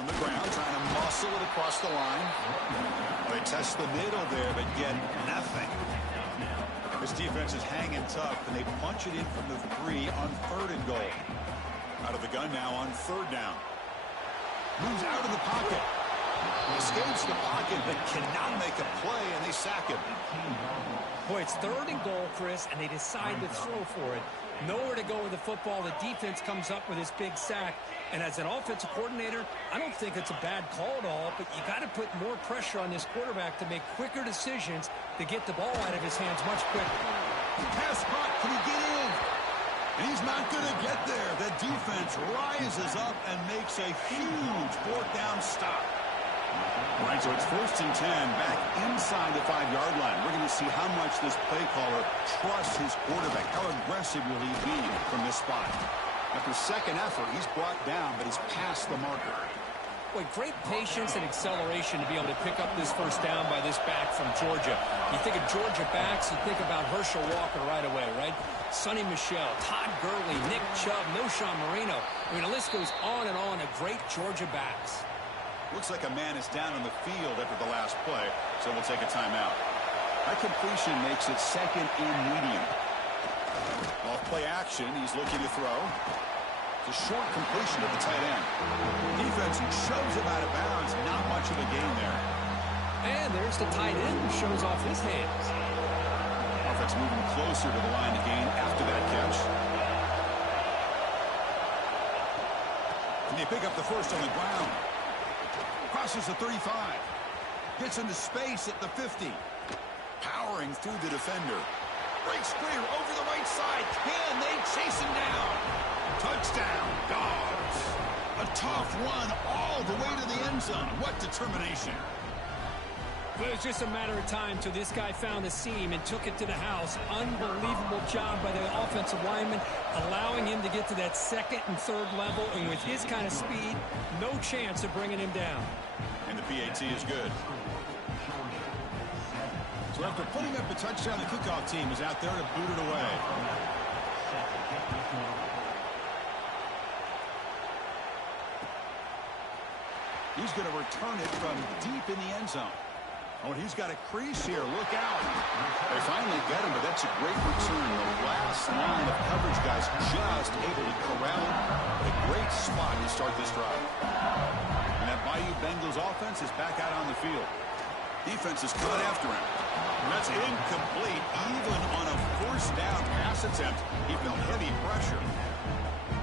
On the ground, trying to muscle it across the line. They test the middle there, but get nothing. This defense is hanging tough, and they punch it in from the 3 on 3rd and goal. Out of the gun now on 3rd down. Moves out of the pocket. Escapes the pocket, but cannot make a play, and they sack him. Boy, it's 3rd and goal, Chris, and they decide to throw for it. Nowhere to go with the football. The defense comes up with this big sack. And as an offensive coordinator, I don't think it's a bad call at all, but you got to put more pressure on this quarterback to make quicker decisions to get the ball out of his hands much quicker. Pass caught. Can he get in? And he's not going to get there. The defense rises up and makes a huge 4th down stop. All right, so it's 1st and 10 back inside the 5-yard line. We're going to see how much this play caller trusts his quarterback. How aggressive will he be from this spot? After second effort, he's brought down, but he's past the marker. Boy, great patience and acceleration to be able to pick up this 1st down by this back from Georgia. You think of Georgia backs, you think about Herschel Walker right away, right? Sonny Michel, Todd Gurley, Nick Chubb, Knowshon Moreno. I mean, the list goes on and on of great Georgia backs. Looks like a man is down on the field after the last play, so we'll take a timeout. That completion makes it 2nd and medium. Off play action, he's looking to throw. It's a short completion of the tight end. Defense shoves him out of bounds. Not much of a gain there. And there's the tight end who shows off his hands. Offense moving closer to the line to gain after that catch. Can they pick up the 1st on the ground? Crosses the 35. Gets into space at the 50. Powering through the defender. Breaks clear over the right side. Can they chase him down? Touchdown, Dogs. A tough run all the way to the end zone. What determination. Well, it was just a matter of time till this guy found the seam and took it to the house. Unbelievable job by the offensive lineman, allowing him to get to that 2nd and 3rd level. And with his kind of speed, no chance of bringing him down. And the PAT is good. So after putting up a touchdown, the kickoff team is out there to boot it away. He's going to return it from deep in the end zone. Oh, and he's got a crease here. Look out. They finally get him, but that's a great return. The last line of coverage guys just able to corral him. A great spot to start this drive. And that Bayou Bengals offense is back out on the field. Defense is coming after him. And that's incomplete. Even on a 1st down pass attempt, he felt heavy pressure.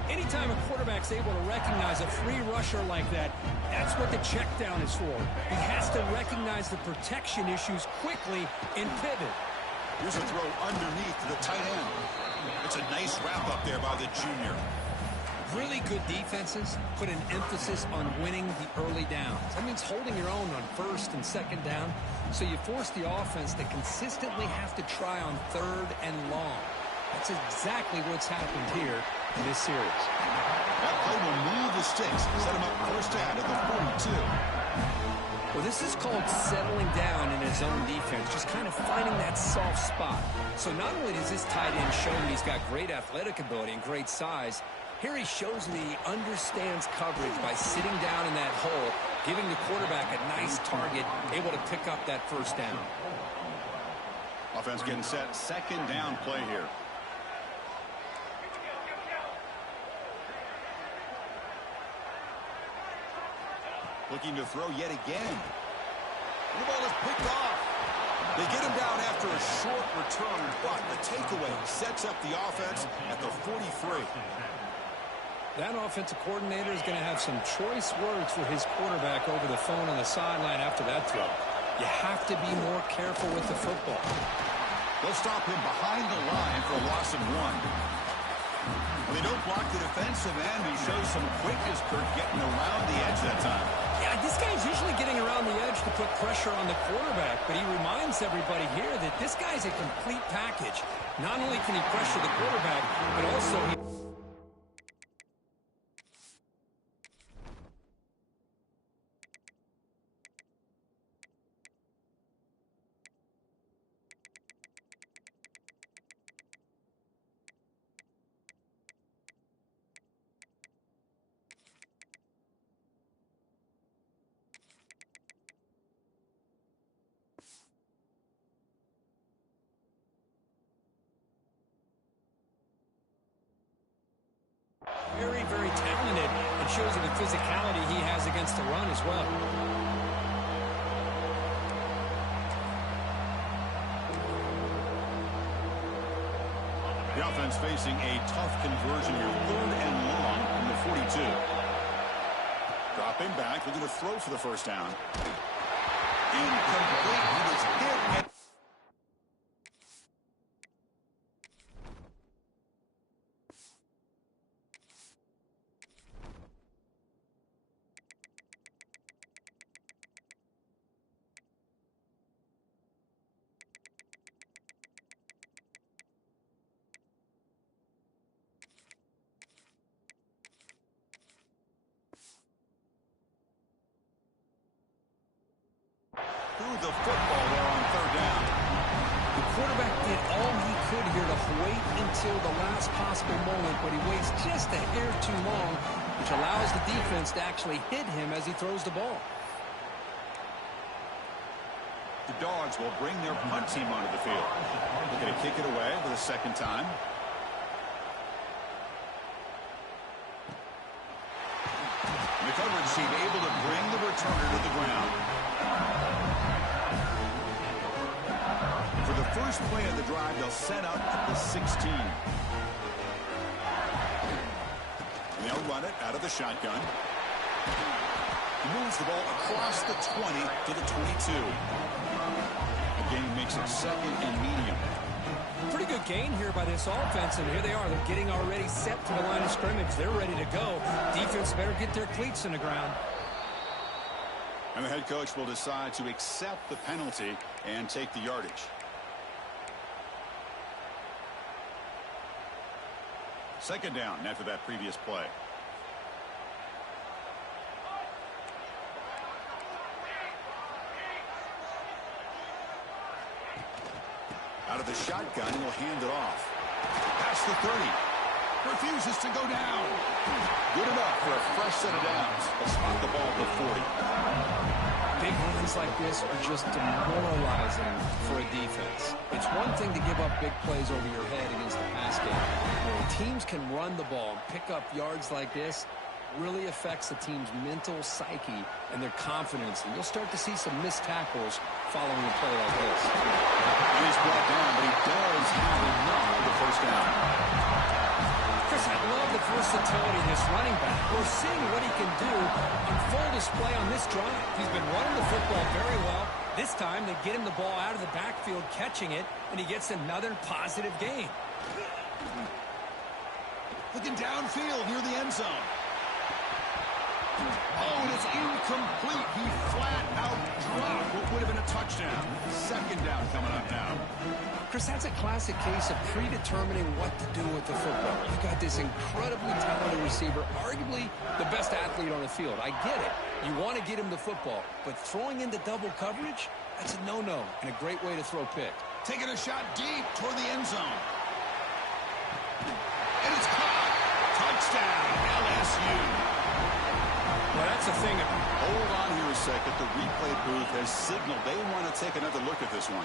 Anytime a quarterback's able to recognize a free rusher like that, that's what the check down is for. He has to recognize the protection issues quickly and pivot. Here's a throw underneath to the tight end. It's a nice wrap up there by the junior. Really good defenses put an emphasis on winning the early downs. That means holding your own on 1st and 2nd down. So you force the offense to consistently have to try on 3rd and long. That's exactly what's happened here in this series. That play will move the sticks. Set him up 1st down at the 42. Well, this is called settling down in his own defense, just kind of finding that soft spot. So not only does this tight end show that he's got great athletic ability and great size, here he shows that he understands coverage by sitting down in that hole, giving the quarterback a nice target, able to pick up that 1st down. Offense getting set. 2nd down play here. Looking to throw yet again. The ball is picked off. They get him down after a short return, but the takeaway sets up the offense at the 43. That offensive coordinator is going to have some choice words for his quarterback over the phone on the sideline after that throw. You have to be more careful with the football. They'll stop him behind the line for a loss of 1. They don't block the defensive end. He shows some quickness, Kirk, getting around the edge that time. Yeah, this guy's usually getting around the edge to put pressure on the quarterback, but he reminds everybody here that this guy's a complete package. Not only can he pressure the quarterback, but also he... very, very talented and shows you the physicality he has against the run as well. The offense facing a tough conversion here, 3rd and long from the 42. Dropping back, looking to throw for the first down. Incomplete. He was hit and threw the football there on 3rd down. The quarterback did all he could here to wait until the last possible moment, but he waits just a hair too long, which allows the defense to actually hit him as he throws the ball. The Dogs will bring their punt team onto the field. They're going to kick it away for the 2nd time. The coverage team able to bring the returner to the ground. For the first play of the drive, they'll set up at the 16. And they'll run it out of the shotgun. He moves the ball across the 20 to the 22. Again, makes it 2nd and medium. Pretty good gain here by this offense, and here they are. They're getting already set to the line of scrimmage. They're ready to go. Defense better get their cleats in the ground. And the head coach will decide to accept the penalty and take the yardage. Second down after that previous play. Out of the shotgun, he'll hand it off. Past the 30. Refuses to go down. Good enough for a fresh set of downs. They'll spot the ball at the 40. Big runs like this are just demoralizing for a defense. It's one thing to give up big plays over your head against the pass game. When teams can run the ball and pick up yards like this, really affects the team's mental psyche and their confidence. And you'll start to see some missed tackles following a play like this. And he's brought down, but he does have enough for the first down. Chris, I love the versatility of this running back. We're seeing what he can do on full display on this drive. He's been running the football very well. This time, they get him the ball out of the backfield, catching it, and he gets another positive gain. Looking downfield near the end zone. Oh, and it's incomplete. He flat out dropped what would have been a touchdown. 2nd down coming up now. Chris, that's a classic case of predetermining what to do with the football. You've got this incredibly talented receiver, arguably the best athlete on the field. I get it. You want to get him the football, but throwing into double coverage, that's a no-no and a great way to throw pick. Taking a shot deep toward the end zone. And it's caught. Touchdown, LSU. Well, that's the thing. Hold on here a second. The replay booth has signaled they want to take another look at this one.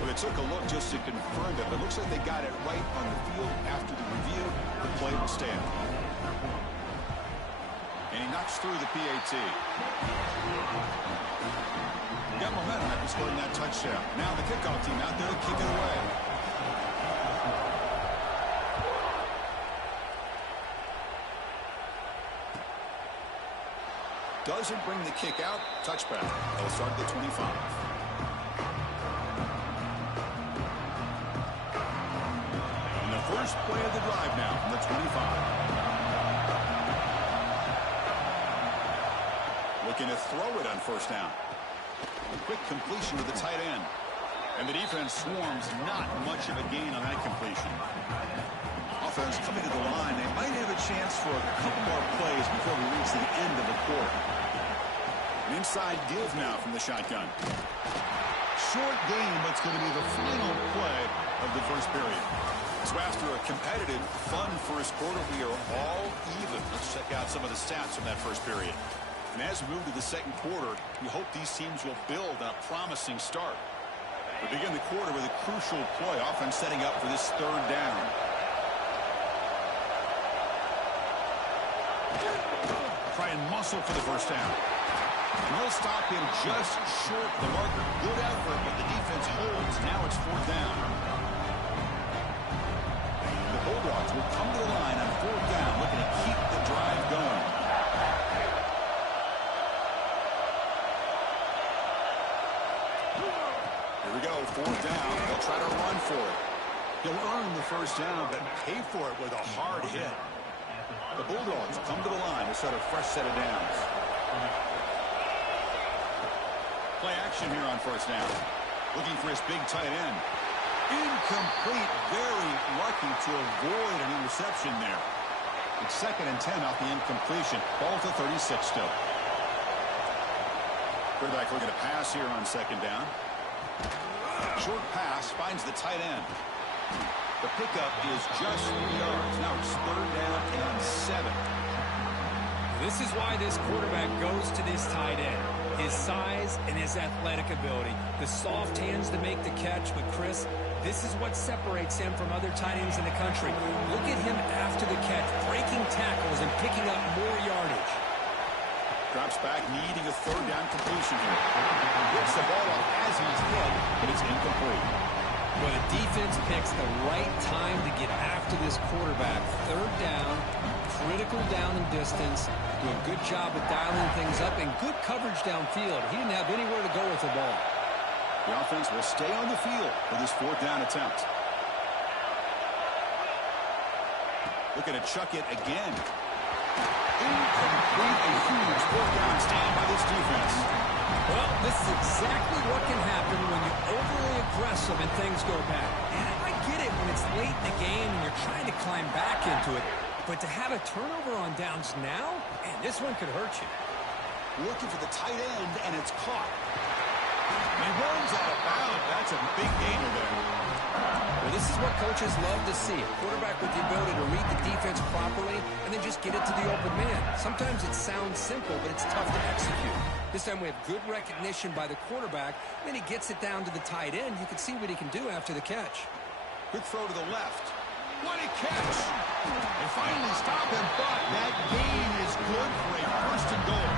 Well, they took a look just to confirm that, but it looks like they got it right on the field after the review. The play will stand. And he knocks through the PAT. Got momentum after scoring that touchdown. Now the kickoff team out there to kick it away. Doesn't bring the kick out. Touchback. They'll start at the 25. And the first play of the drive now from the 25. Looking to throw it on first down. A quick completion to the tight end. And the defense swarms, not much of a gain on that completion. Offense coming to the line. They might have a chance for a couple more plays before we reach the end of the quarter. An inside give now from the shotgun. Short game, but it's going to be the final play of the first period. So after a competitive, fun first quarter, we are all even. Let's check out some of the stats from that first period. And as we move to the second quarter, we hope these teams will build on a promising start. We begin the quarter with a crucial play. Offense setting up for this third down. Try and muscle for the first down. And they'll stop him just short of the marker. Good effort, but the defense holds. Now it's fourth down. The Bulldogs will come to the line on fourth down, looking to keep the drive going. Here we go, fourth down. They'll try to run for it. He'll earn the first down, but pay for it with a hard hit. The Bulldogs come to the line to set a fresh set of downs. Play action here on first down. Looking for his big tight end. Incomplete. Very lucky to avoid an interception there. It's 2nd and 10 off the incompletion. Ball to 36 still. Quarterback looking to pass here on 2nd down. Short pass finds the tight end. The pickup is just 3 yards. Now it's 3rd down and 7. This is why this quarterback goes to this tight end. His size and his athletic ability. The soft hands to make the catch, but Chris, this is what separates him from other tight ends in the country. Look at him after the catch, breaking tackles and picking up more yardage. Drops back, needing a 3rd down completion here. Gets the ball off as he's hit, but it's incomplete. Well, the defense picks the right time to get after this quarterback. 3rd down, critical down and distance. Do a good job of dialing things up and good coverage downfield. He didn't have anywhere to go with the ball. The offense will stay on the field for this 4th down attempt. Looking to chuck it again. Incomplete. A huge 4th down stand by this defense. Well, this is exactly what can happen when you're overly aggressive and things go bad. And I get it when it's late in the game and you're trying to climb back into it. But to have a turnover on downs now, man, this one could hurt you. Looking for the tight end, and it's caught. And he runs out of bounds. That's a big gainer there. Well, this is what coaches love to see. A quarterback with the ability to read the defense properly and then just get it to the open man. Sometimes it sounds simple, but it's tough to execute. This time we have good recognition by the quarterback. Then he gets it down to the tight end. You can see what he can do after the catch. Quick throw to the left. What a catch! They finally stop him, but that gain is good for a 1st and goal.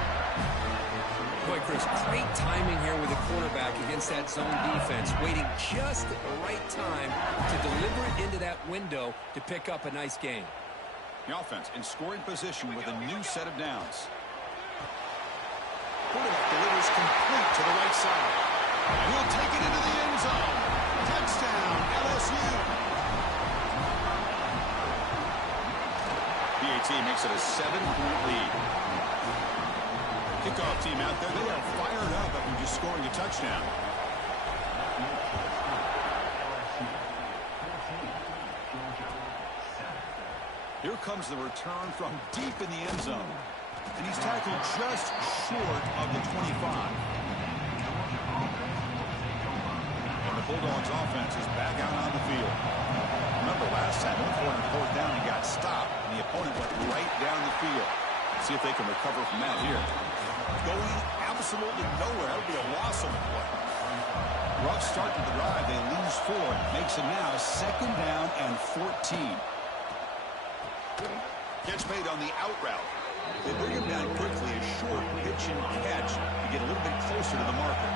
Boy, Chris, great timing here with the quarterback against that zone defense, waiting just at the right time to deliver it into that window to pick up a nice gain. The offense in scoring position with a new set of downs. Quarterback delivers complete to the right side. And he'll take it into the end zone. Touchdown, LSU. PAT makes it a 7-point lead. Kickoff team out there, they are fired up after just scoring a touchdown. Here comes the return from deep in the end zone. And he's tackled just short of the 25. And the Bulldogs offense is back out on the field. Remember last time, on 4th down, he got stopped, and the opponent went right down the field. Let's see if they can recover from that here. Going absolutely nowhere. That would be a loss on the play. Rough start to the drive. They lose 4. Makes it now 2nd down and 14. Catch made on the out route. They bring him down quickly. A short pitch and catch to get a little bit closer to the marker.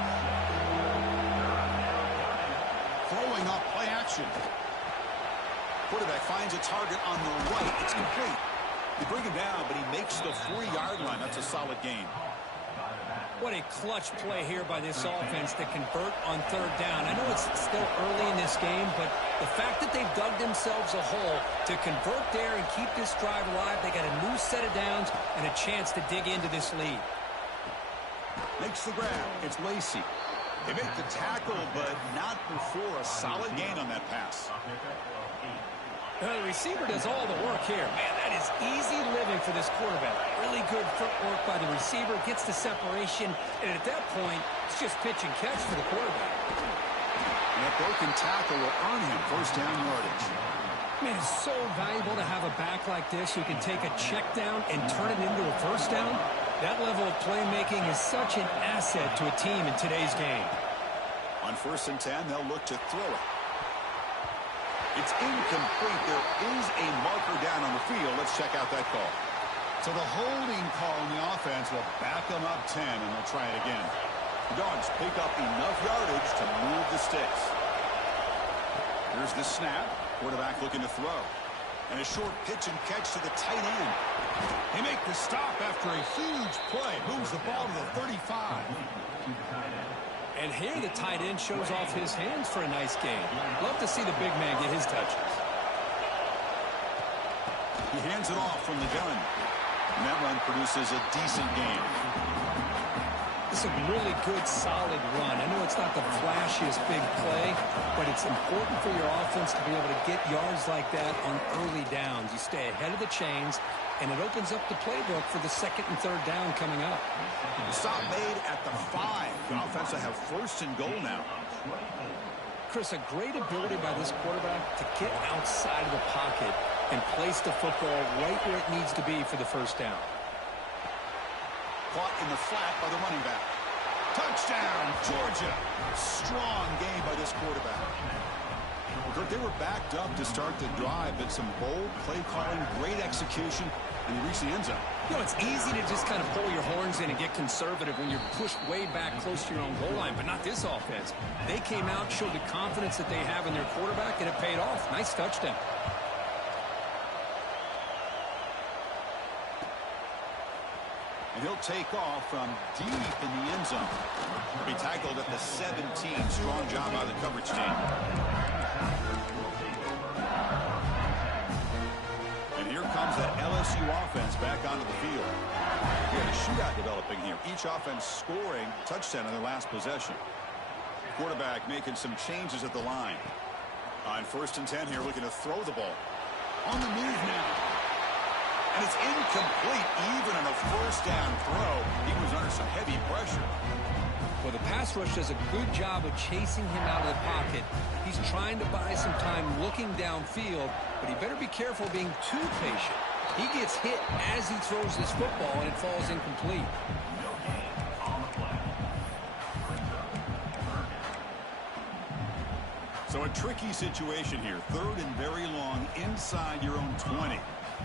Throwing up play action. Quarterback finds a target on the right. It's complete. They bring him down, but he makes the 4-yard line. That's a solid gain. What a clutch play here by this offense to convert on 3rd down. I know it's still early in this game, but the fact that they've dug themselves a hole to convert there and keep this drive alive, they got a new set of downs and a chance to dig into this lead. Makes the grab. It's Lacey. They make the tackle, but not before a solid gain on that pass. The receiver does all the work here. Man, that is easy living for this quarterback. Really good footwork by the receiver, gets the separation, and at that point, it's just pitch and catch for the quarterback. And that broken tackle will earn him 1st down yardage. Man, it's so valuable to have a back like this who can take a check down and turn it into a 1st down. That level of playmaking is such an asset to a team in today's game. On 1st and 10, they'll look to throw it. It's incomplete. There is a marker down on the field. Let's check out that call. So the holding call on the offense will back them up 10, and they'll try it again. The Dogs pick up enough yardage to move the sticks. Here's the snap. Quarterback looking to throw. And a short pitch and catch to the tight end. They make the stop after a huge play. Moves the ball to the 35. And here the tight end shows off his hands for a nice gain. Love to see the big man get his touches. He hands it off from the gun. And that run produces a decent gain. This is a really good, solid run. I know it's not the flashiest big play, but it's important for your offense to be able to get yards like that on early downs. You stay ahead of the chains, and it opens up the playbook for the 2nd and 3rd down coming up. The stop made at the 5. The offense will have 1st and goal now. Chris, a great ability by this quarterback to get outside of the pocket and place the football right where it needs to be for the 1st down. Caught in the flat by the running back. Touchdown, Georgia. Strong game by this quarterback. Kirk, they were backed up to start the drive, but some bold play calling, great execution, and they reached the end zone. You know, it's easy to just kind of pull your horns in and get conservative when you're pushed way back close to your own goal line, but not this offense. They came out, showed the confidence that they have in their quarterback, and it paid off. Nice touchdown. And he'll take off from deep in the end zone. He tackled at the 17. Strong job by the coverage team. And here comes that LSU offense back onto the field. We have a shootout developing here. Each offense scoring a touchdown in their last possession. Quarterback making some changes at the line. On 1st and 10 here, looking to throw the ball. On the move now. And it's incomplete, even on a 1st down throw. He was under some heavy pressure. Well, the pass rush does a good job of chasing him out of the pocket. He's trying to buy some time looking downfield, but he better be careful being too patient. He gets hit as he throws this football, and it falls incomplete. So a tricky situation here. 3rd and very long inside your own 20.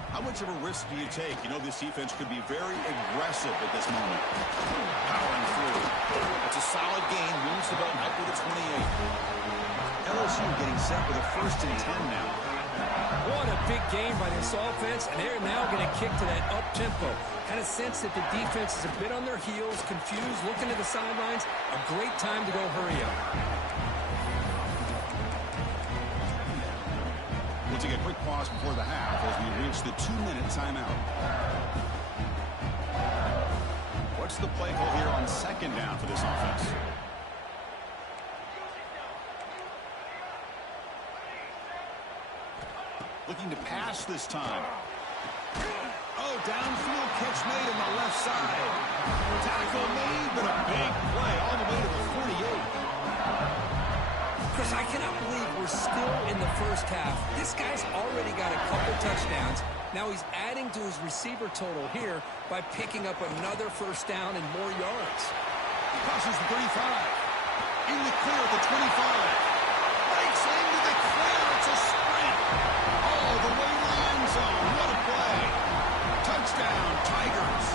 How much of a risk do you take? You know this defense could be very aggressive at this moment. Powering through. It's a solid gain. Moves the ball up to the 28. LSU getting set with a 1st and 10 now. What a big game by this offense, and they're now going to kick to that up-tempo. Kind of sense that the defense is a bit on their heels, confused, looking to the sidelines. A great time to go hurry up. We'll take a quick pause before the half as we reach the 2-minute timeout. What's the play call here on 2nd down for this offense? Looking to pass this time. Oh, downfield catch made on the left side. Tackle made, but a big play all the way to the 48. Chris, I cannot believe we're still in the 1st half. This guy's already got a couple touchdowns. Now he's adding to his receiver total here by picking up another 1st down and more yards. Crosses the 35. In the clear at the 25. Breaks into the clear. It's a sprint. All the way to the end zone. What a play. Touchdown, Tigers.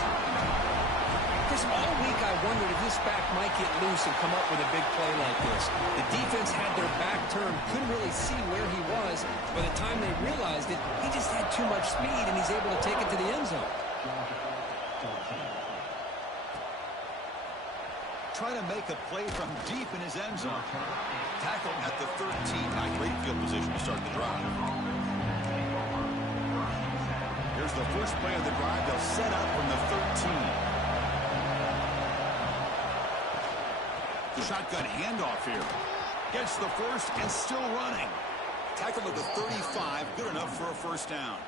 Chris, all week I wondered if this back might get loose and come up with a big play like this. The defense had their back turned, couldn't really see where he was. By the time they realized it, he just had too much speed, and he's able to take it to the end zone. Trying to make a play from deep in his end zone. Tackle at the 13. Not great field position to start the drive. Here's the first play of the drive. They'll set up from the 13. The shotgun handoff here. Gets the 1st and still running. Tackle at the 35. Good enough for a 1st down.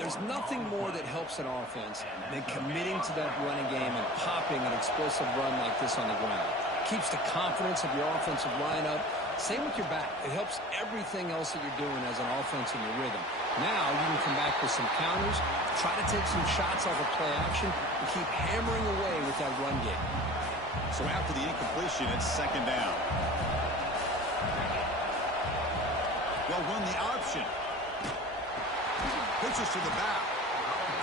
There's nothing more that helps an offense than committing to that running game and popping an explosive run like this on the ground. Keeps the confidence of your offensive lineup. Same with your back. It helps everything else that you're doing as an offense in your rhythm. Now you can come back with some counters, try to take some shots off of play action, and keep hammering away with that run game. So after the incompletion, it's second down. Well, run the option. Pitches to the back.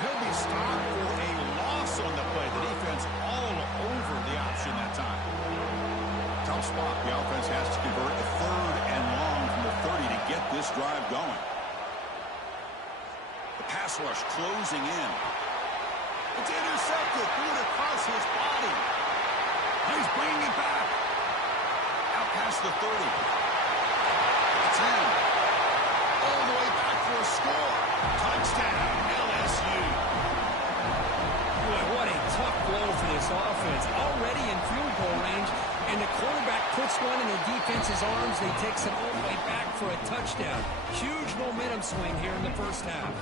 He'll be stopped for a loss on the play. The defense all over the option that time. Tough spot. The offense has to convert a third and long from the 30 to get this drive going. The pass rush closing in. It's intercepted. Threw it across his body. He's bringing it back. Out past the 30. The 10. All the way back for a score. Touchdown, LSU. Boy, what a tough blow for this offense. Already in field goal range, and the quarterback puts one in the defense's arms. They takes it all the way back for a touchdown. Huge momentum swing here in the first half.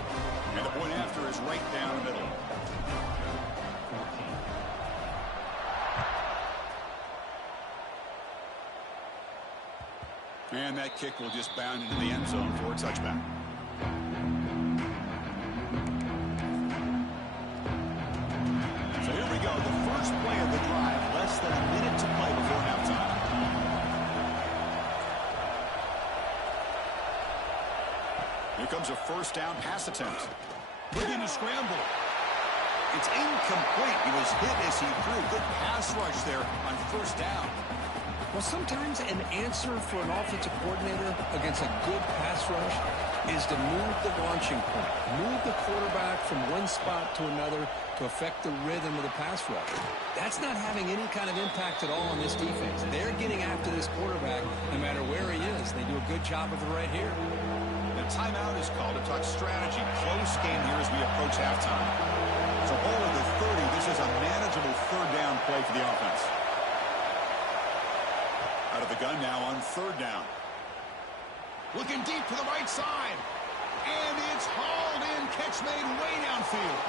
And the point after is right down the middle. And that kick will just bound into the end zone for a touchback. So here we go. The first play of the drive. Less than a minute to play before halftime. Here comes a first down pass attempt. Looking to scramble. It's incomplete. He was hit as he threw. Good pass rush there on first down. Well, sometimes an answer for an offensive coordinator against a good pass rush is to move the launching point, move the quarterback from one spot to another to affect the rhythm of the pass rush. That's not having any kind of impact at all on this defense. They're getting after this quarterback no matter where he is. They do a good job of it right here. The timeout is called to talk strategy. Close game here as we approach halftime. So over the 30, this is a manageable third down play for the offense. Out of the gun now on third down. Looking deep to the right side. And it's hauled in. Catch made way downfield.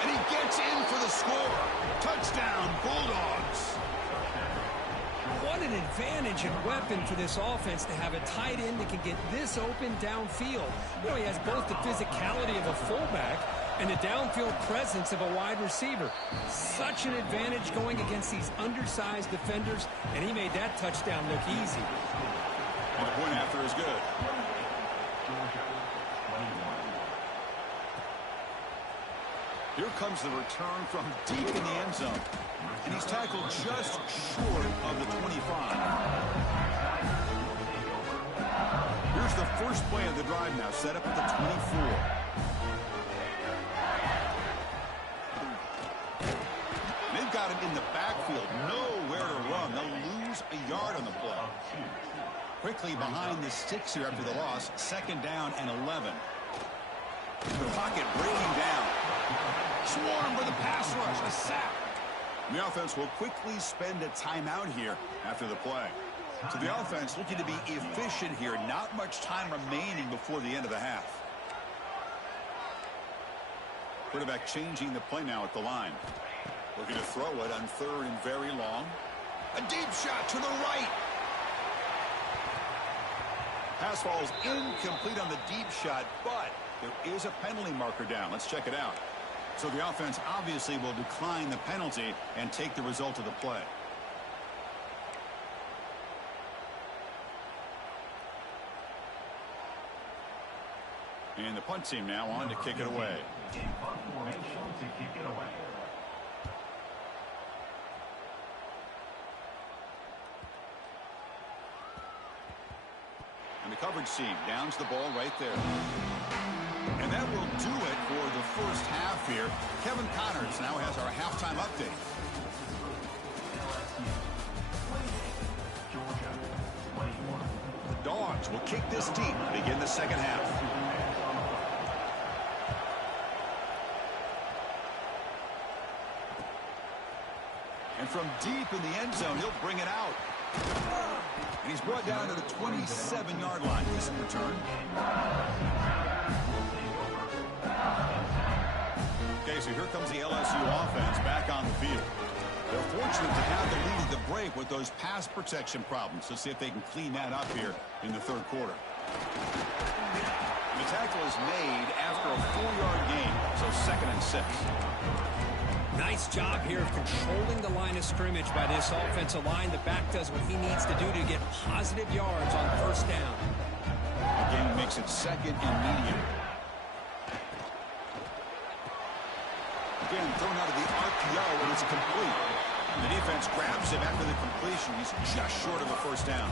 And he gets in for the score. Touchdown, Bulldogs. What an advantage and weapon for this offense to have a tight end that can get this open downfield. You know, he has both the physicality of a fullback and the downfield presence of a wide receiver. Such an advantage going against these undersized defenders, and he made that touchdown look easy. And the point after is good. Here comes the return from deep in the end zone. And he's tackled just short of the 25. Here's the first play of the drive now, set up at the 24. They've got him in the backfield, nowhere to run. They'll lose a yard on the play. Quickly behind the sticks here after the loss, second down and 11. The pocket breaking down. Swarm with a pass rush, a sack. The offense will quickly spend a timeout here after the play. So the offense looking to be efficient here. Not much time remaining before the end of the half. Quarterback changing the play now at the line. Looking to throw it on third and very long. A deep shot to the right. Pass falls incomplete on the deep shot, but there is a penalty marker down. Let's check it out. So the offense obviously will decline the penalty and take the result of the play. And the punt team now on to kick it away. And the coverage team downs the ball right there. And that will do it for the first half here. Kevin Connors now has our halftime update. The Dogs will kick this deep to begin the second half. And from deep in the end zone, he'll bring it out. And he's brought down to the 27-yard line. Decent return. Okay, so here comes the LSU offense back on the field. They're fortunate to have the lead at the break with those pass protection problems. Let's see if they can clean that up here in the third quarter. The tackle is made after a 4-yard gain, so 2nd and 6. Nice job here of controlling the line of scrimmage by this offensive line. The back does what he needs to do to get positive yards on first down. Again, makes it second and medium. Again, thrown out of the RPO, and it's complete. The defense grabs him after the completion. He's just short of a first down.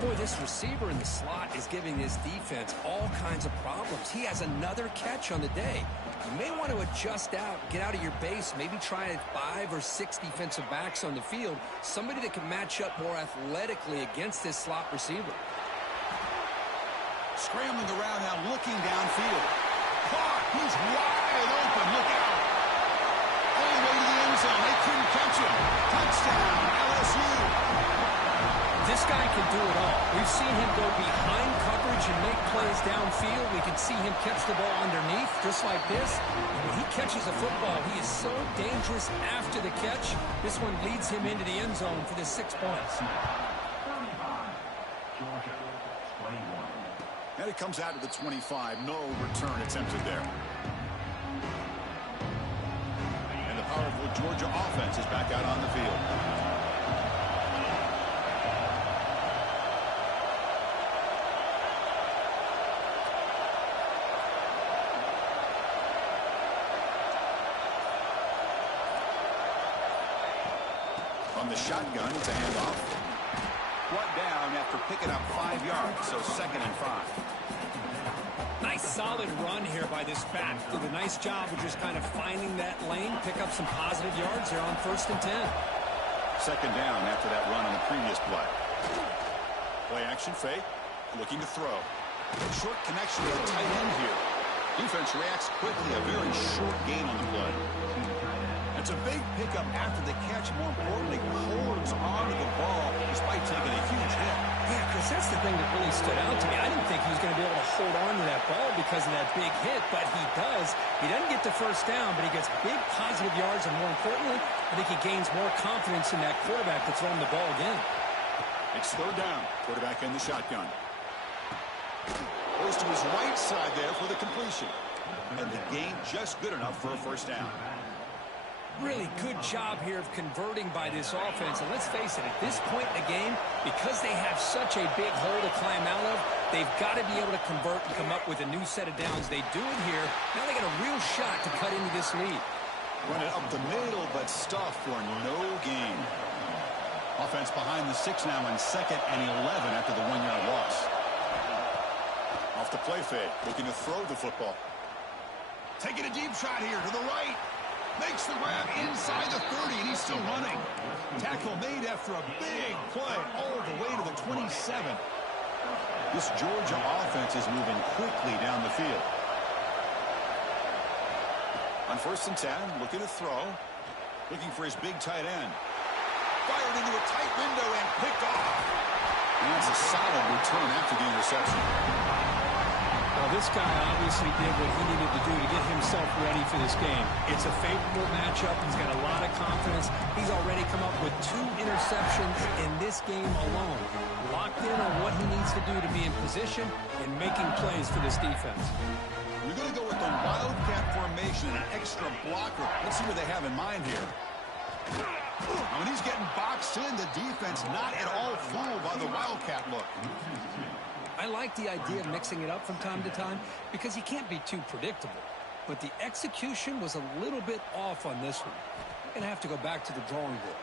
Boy, this receiver in the slot is giving this defense all kinds of problems. He has another catch on the day. You may want to adjust out, get out of your base, maybe try 5 or 6 defensive backs on the field, somebody that can match up more athletically against this slot receiver. Scrambling around now, looking downfield. Caught! He's wide open. Look out! All the way to the end zone. They couldn't catch him. Touchdown, LSU. This guy can do it all. We've seen him go behind coverage and make plays downfield. We can see him catch the ball underneath, just like this. And when he catches a football, he is so dangerous after the catch. This one leads him into the end zone for the 6 points. And it comes out to the 25. No return attempted there. And the powerful Georgia offense is back out on the field. On the shotgun, it's a handoff. Brought down after picking up 5 yards, so 2nd and 5. Nice solid run here by this back. Did a nice job of just kind of finding that lane, pick up some positive yards there on 1st and 10. 2nd down after that run on the previous play. Play action fake, looking to throw. Short connection to the tight end here. Defense reacts quickly, a very short gain on the play. It's a big pickup after the catch. More importantly, holds onto the ball despite taking a huge hit. Yeah, because that's the thing that really stood out to me. I didn't think he was going to be able to hold on to that ball because of that big hit, but he does. He doesn't get the first down, but he gets big positive yards, and more importantly, I think he gains more confidence in that quarterback to throw him the ball again. It's 3rd down. Quarterback in the shotgun. Goes to his right side there for the completion. And the gain just good enough for a first down. Really good job here of converting by this offense. And let's face it, at this point in the game, because they have such a big hole to climb out of, they've got to be able to convert and come up with a new set of downs. They do it here. Now they got a real shot to cut into this lead. Run it up the middle, but stuffed for no gain. Offense behind the 6 now in 2nd and 11 after the 1-yard loss. Off the play fake, looking to throw the football. Taking a deep shot here to the right. Makes the grab inside the 30, and he's still running. Tackle made after a big play all the way to the 27. This Georgia offense is moving quickly down the field. On 1st and 10, looking to throw. Looking for his big tight end. Fired into a tight window and picked off. And that's a solid return after the interception. Well, this guy obviously did what he needed to do to get himself ready for this game. It's a favorable matchup. He's got a lot of confidence. He's already come up with 2 interceptions in this game alone. Locked in on what he needs to do to be in position and making plays for this defense. We're going to go with the Wildcat formation and an extra blocker. Let's see what they have in mind here. When he's getting boxed in, the defense not at all fooled by the Wildcat look. I like the idea of mixing it up from time to time because you can't be too predictable. But the execution was a little bit off on this one. Going to have to go back to the drawing board.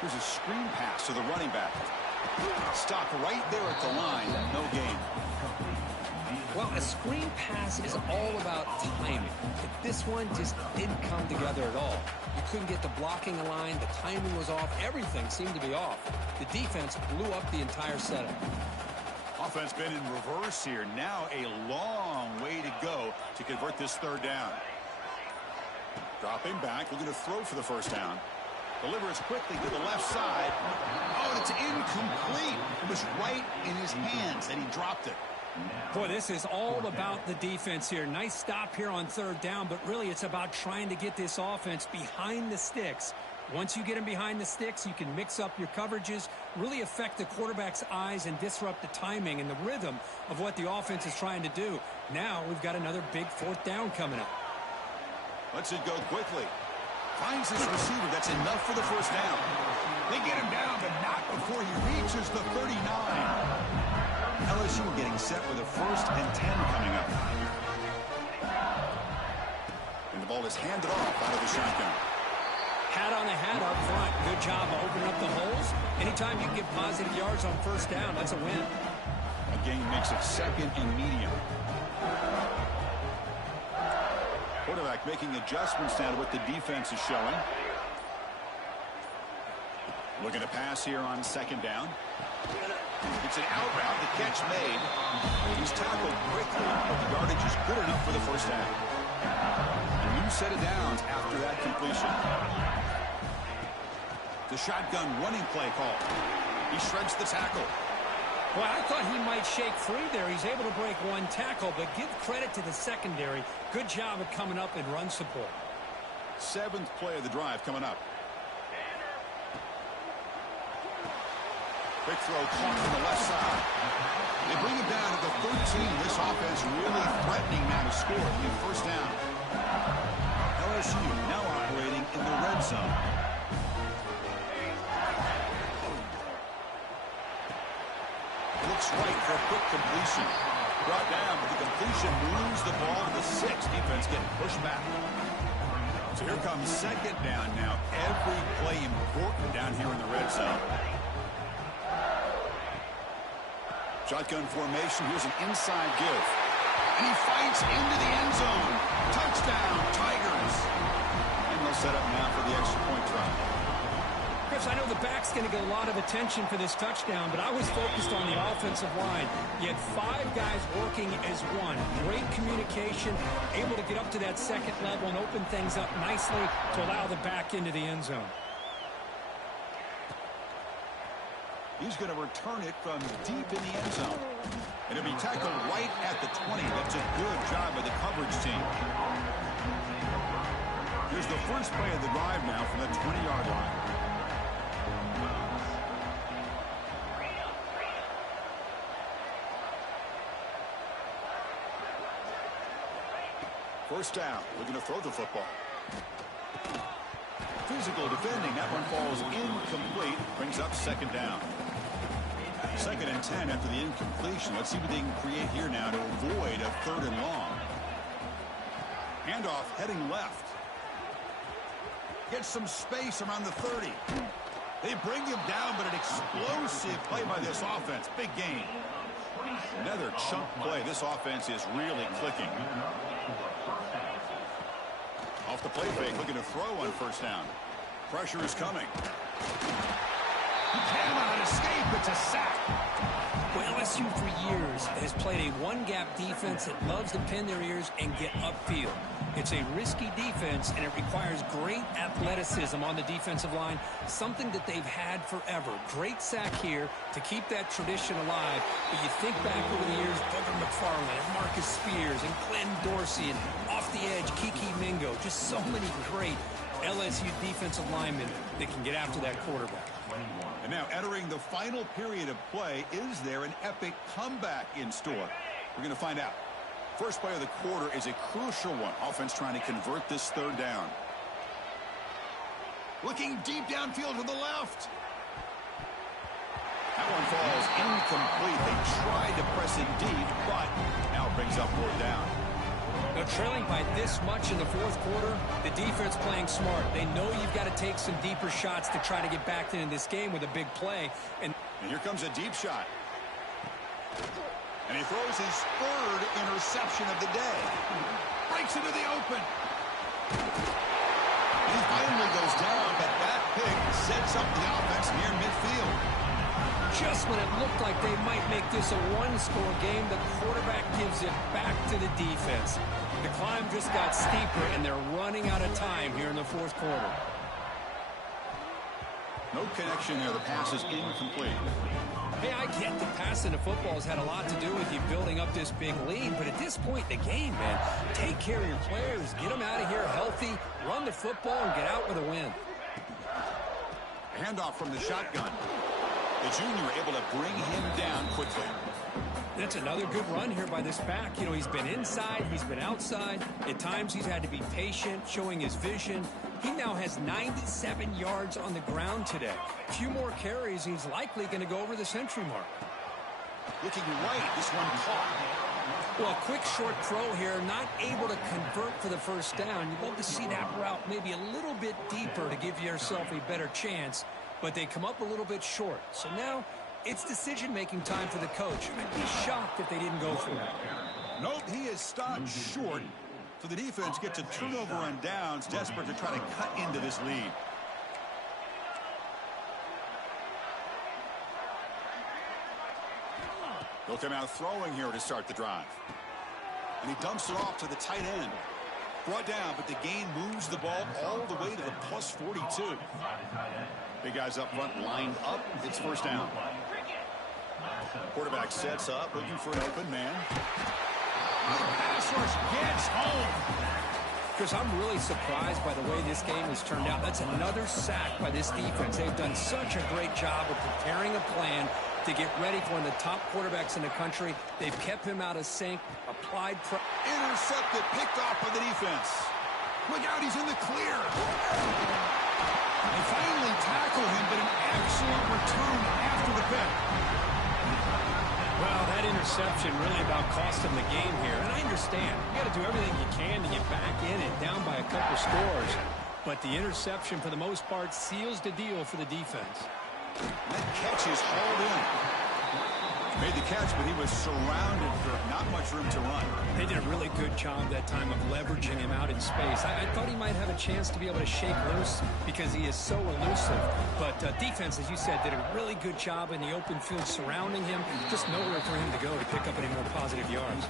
Here's a screen pass to the running back. Stop right there at the line. No gain. Well, a screen pass is all about timing. But this one just didn't come together at all. You couldn't get the blocking line. The timing was off. Everything seemed to be off. The defense blew up the entire setup. Offense been in reverse here. Now a long way to go to convert this 3rd down. Dropping back, looking to throw for the first down. Delivers quickly to the left side. Oh, and it's incomplete. It was right in his hands, and he dropped it. Boy, this is all about the defense here. Nice stop here on 3rd down, but really it's about trying to get this offense behind the sticks. Once you get him behind the sticks, you can mix up your coverages, really affect the quarterback's eyes and disrupt the timing and the rhythm of what the offense is trying to do. Now we've got another big 4th down coming up. Lets it go quickly. Finds his receiver. That's enough for the first down. They get him down, but not before he reaches the 39. LSU getting set with a 1st and 10 coming up. And the ball is handed off out of the shotgun. Hat on the hat up front. Good job of opening up the holes. Anytime you can get positive yards on first down, that's a win. A gain makes it 2nd and medium. Quarterback making adjustments now to what the defense is showing. Looking to pass here on 2nd down. It's an out route. The catch made. He's tackled quickly, but the yardage is good enough for the first down. A new set of downs after that completion. The shotgun running play call. He shreds the tackle. Well, I thought he might shake free there. He's able to break one tackle, but give credit to the secondary. Good job of coming up and run support. 7th play of the drive coming up. Quick throw caught from the left side. They bring him down to the 13. This offense really threatening now to score the first down. LSU now operating in the red zone. Looks right for a quick completion. Brought down, but the completion moves the ball to the 6. Defense getting pushed back. So here comes 2nd down now. Every play important down here in the red zone. Shotgun formation. Here's an inside give. And he fights into the end zone. Touchdown, Tigers. And they'll set up now for the extra point try. Chris, I know the back's going to get a lot of attention for this touchdown, but I was focused on the offensive line. You had 5 guys working as one. Great communication, able to get up to that 2nd level and open things up nicely to allow the back into the end zone. He's going to return it from deep in the end zone. And it'll be tackled right at the 20. That's a good job by the coverage team. Here's the first play of the drive now from the 20-yard line. First down. Looking to throw the football. Physical defending. That one falls incomplete. Brings up 2nd down. 2nd and 10 after the incompletion. Let's see what they can create here now to avoid a 3rd and long. Handoff heading left. Gets some space around the 30. They bring him down, but an explosive play by this offense. Big gain. Another chunk play. This offense is really clicking. Off the play fake, looking to throw on first down. Pressure is coming. He cannot escape. It's a sack. Well, LSU for years has played a one-gap defense that loves to pin their ears and get upfield. It's a risky defense, and it requires great athleticism on the defensive line, something that they've had forever. Great sack here to keep that tradition alive. But you think back over the years, Booger McFarland, and Marcus Spears, and Glenn Dorsey, and off the edge, Kiki Mingo. Just so many great LSU defensive linemen that can get after that quarterback. And now entering the final period of play, is there an epic comeback in store? We're going to find out. First play of the quarter is a crucial one. Offense trying to convert this 3rd down. Looking deep downfield to the left. That one falls incomplete. They tried to press it deep, but now it brings up 4th down. Now, trailing by this much in the 4th quarter, the defense playing smart. They know you've got to take some deeper shots to try to get back into this game with a big play. And here comes a deep shot. And he throws his 3rd interception of the day. Breaks into the open. He finally goes down, but that pick sets up the offense near midfield. Just when it looked like they might make this a one-score game, the quarterback gives it back to the defense. The climb just got steeper, and they're running out of time here in the 4th quarter. No connection there. The pass is incomplete. Hey, I get the passing of football has had a lot to do with you building up this big lead, but at this point in the game, man, take care of your players, get them out of here healthy, run the football, and get out with a win. Handoff from the shotgun. The junior able to bring him down quickly. That's another good run here by this back. You know, he's been inside, he's been outside. At times, he's had to be patient, showing his vision. He now has 97 yards on the ground today. A few more carries, he's likely going to go over the century mark. Looking right, this one caught. Well, a quick short throw here, not able to convert for the first down. You'd love to see that route maybe a little bit deeper to give yourself a better chance, but they come up a little bit short. So now it's decision-making time for the coach. I'd be shocked if they didn't go for it. Nope, he is stopped short. So the defense gets a turnover on downs, desperate to try to cut into this lead. They'll come out throwing here to start the drive. And he dumps it off to the tight end. Brought down, but the gain moves the ball all the way to the plus 42. Big guys up front lined up. It's first down. Quarterback sets up, looking for an open man. The pass rush gets home. Chris, I'm really surprised by the way this game has turned out. That's another sack by this defense. They've done such a great job of preparing a plan to get ready for one of the top quarterbacks in the country. They've kept him out of sync, applied pressure. Intercepted, picked off by the defense. Look out, he's in the clear. They finally tackle him, but an excellent return after the pick. Well, that interception really about cost him the game here. And I understand. You got to do everything you can to get back in and down by a couple scores. But the interception, for the most part, seals the deal for the defense. That catch is hauled in. Made the catch, but he was surrounded for not much room to run. They did a really good job that time of leveraging him out in space. I thought he might have a chance to be able to shake loose because he is so elusive. But defense, as you said, did a really good job in the open field surrounding him. Just nowhere for him to go to pick up any more positive yards.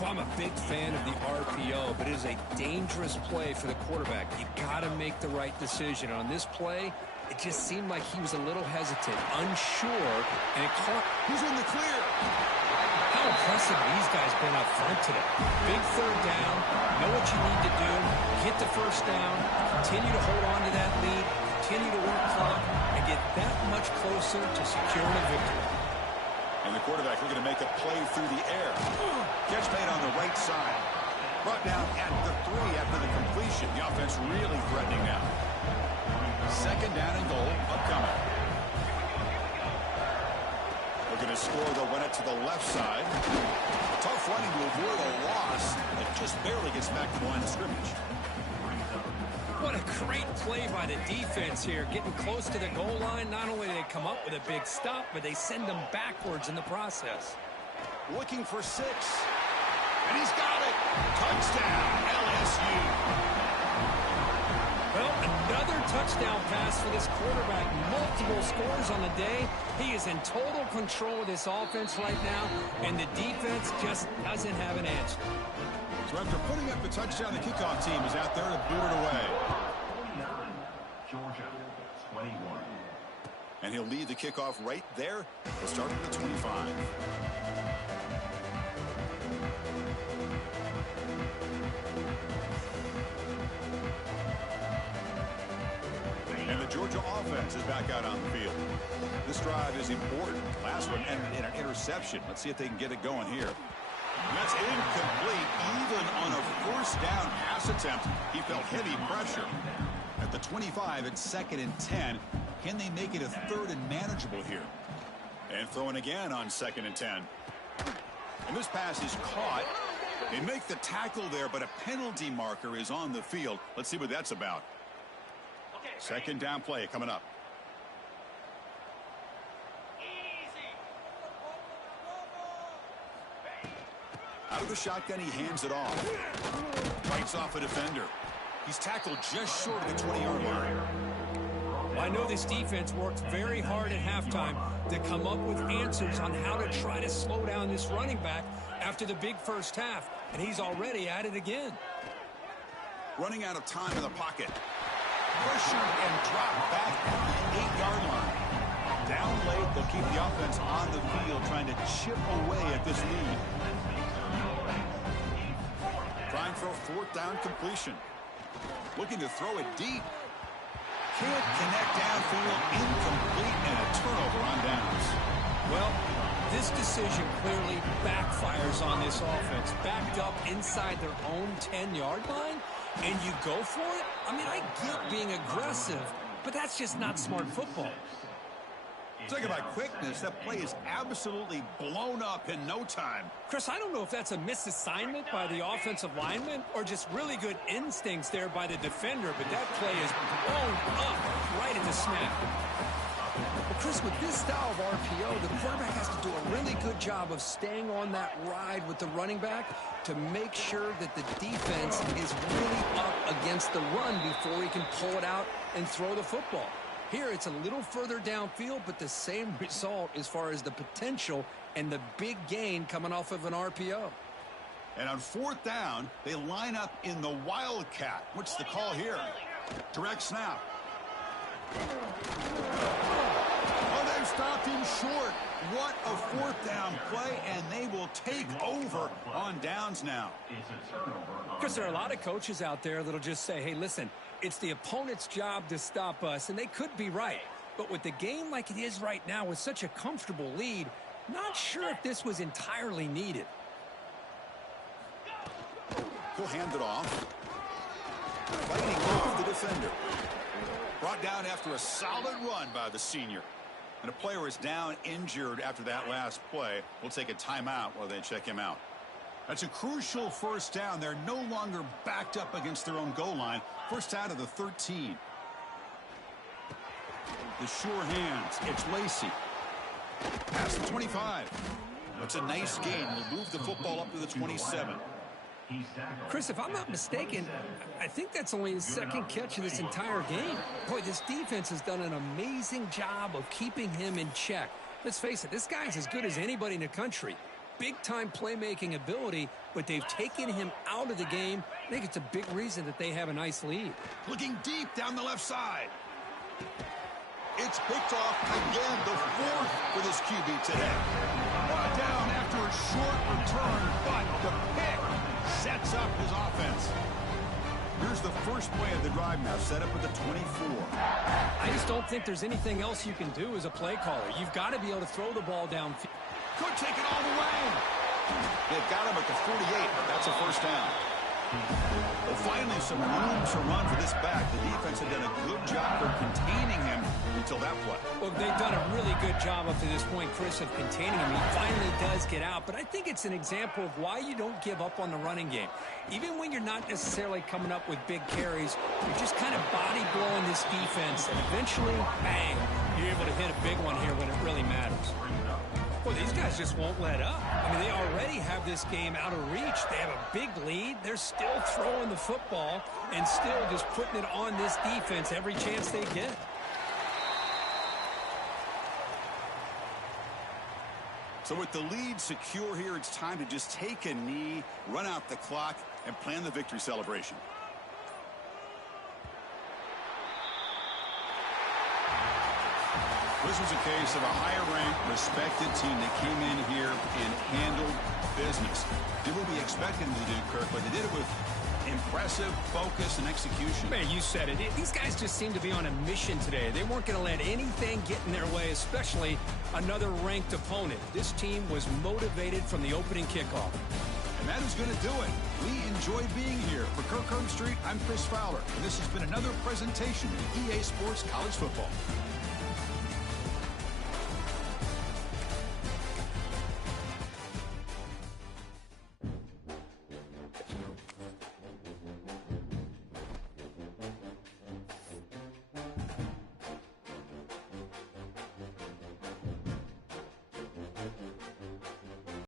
Well, I'm a big fan of the RPO, but it is a dangerous play for the quarterback. You got to make the right decision. On this play, it just seemed like he was a little hesitant, unsure, and it caught. He's in the clear. How impressive these guys been up front today. Big third down, know what you need to do, get the first down, continue to hold on to that lead, continue to work clock, and get that much closer to securing a victory. And the quarterback looking to make a play through the air. Catch made on the right side. Brought down at the 3 after the completion. The offense really threatening now. Second down and goal upcoming. Looking to score, they'll run it to the left side. Tough running to avoid a loss. It just barely gets back to the line of scrimmage. What a great play by the defense here. Getting close to the goal line, not only do they come up with a big stop, but they send them backwards in the process. Looking for 6. And he's got it. Touchdown, LSU. Well, another touchdown pass for this quarterback. Multiple scores on the day. He is in total control of this offense right now, and the defense just doesn't have an answer. So after putting up the touchdown, the kickoff team is out there to boot it away. Georgia, 21. And he'll lead the kickoff right there. We'll start at the 25. And the Georgia offense is back out on the field. This drive is important. Last one ended in an interception. Let's see if they can get it going here. And that's incomplete. Even on a first down pass attempt, he felt heavy pressure. At the 25, it's 2nd and 10. Can they make it a 3rd and manageable here? And throwing again on 2nd and 10. And this pass is caught. They make the tackle there, but a penalty marker is on the field. Let's see what that's about. Second down play coming up. Out of the shotgun, he hands it off. Bites off a defender. He's tackled just short of the 20-yard line. I know this defense worked very hard at halftime to come up with answers on how to try to slow down this running back after the big first half, and he's already at it again. Running out of time in the pocket. Pressured and dropped back at the 8-yard line. Down late, they'll keep the offense on the field trying to chip away at this lead. Trying for a 4th down completion. Looking to throw it deep. Can't connect downfield. Incomplete and a turnover on downs. Well, this decision clearly backfires on this offense. Backed up inside their own 10-yard line, and you go for it? I mean, I get being aggressive, but that's just not smart football. Talking about quickness, that play is absolutely blown up in no time. Chris, I don't know if that's a misassignment by the offensive lineman or just really good instincts there by the defender, but that play is blown up right at the snap. Well, Chris, with this style of RPO, the quarterback has to do a really good job of staying on that ride with the running back to make sure that the defense is really up against the run before he can pull it out and throw the football. Here, it's a little further downfield, but the same result as far as the potential and the big gain coming off of an RPO. And on fourth down, they line up in the Wildcat. What's the call here? Direct snap. Oh, they've stopped him short. What a fourth down play, and they will take over on downs now. Because there are a lot of coaches out there that'll just say, hey, listen, it's the opponent's job to stop us, and they could be right. But with the game like it is right now with such a comfortable lead, not sure if this was entirely needed. He'll hand it off. Fighting off the defender. Brought down after a solid run by the senior. And a player is down injured after that last play. We'll take a timeout while they check him out. That's a crucial first down. They're no longer backed up against their own goal line. First out of the 13. The sure hands. It's Lacy. Past the 25. That's a nice gain. We'll move the football up to the 27. Chris, if I'm not mistaken, I think that's only his second catch of this entire game. Boy, this defense has done an amazing job of keeping him in check. Let's face it, this guy's as good as anybody in the country. Big-time playmaking ability, but they've taken him out of the game. I think it's a big reason that they have a nice lead. Looking deep down the left side. It's picked off again, the fourth for this QB today. Brought down after a short return, but the pick sets up his offense. Here's the first play of the drive now, set up at the 24. I just don't think there's anything else you can do as a play caller. You've got to be able to throw the ball downfield. Could take it all the way. They've got him at the 48, but that's a first down. Well, finally, some room to run for this back. The defense had done a good job of containing him until that play. Well, they've done a really good job up to this point, Chris, of containing him. He finally does get out, but I think it's an example of why you don't give up on the running game. Even when you're not necessarily coming up with big carries, you're just kind of body blowing this defense, and eventually, bang, you're able to hit a big one here when it really matters. Well, these guys just won't let up. I mean, they already have this game out of reach. They have a big lead. They're still throwing the football and still just putting it on this defense every chance they get. So with the lead secure here, it's time to just take a knee, run out the clock, and plan the victory celebration. This was a case of a higher-ranked, respected team that came in here and handled business. Did what we expected them to do, Kirk, but they did it with impressive focus and execution. Man, you said it. These guys just seem to be on a mission today. They weren't going to let anything get in their way, especially another ranked opponent. This team was motivated from the opening kickoff. And that is going to do it. We enjoyed being here. For Kirk Herbstreit, I'm Chris Fowler, and this has been another presentation of EA Sports College Football.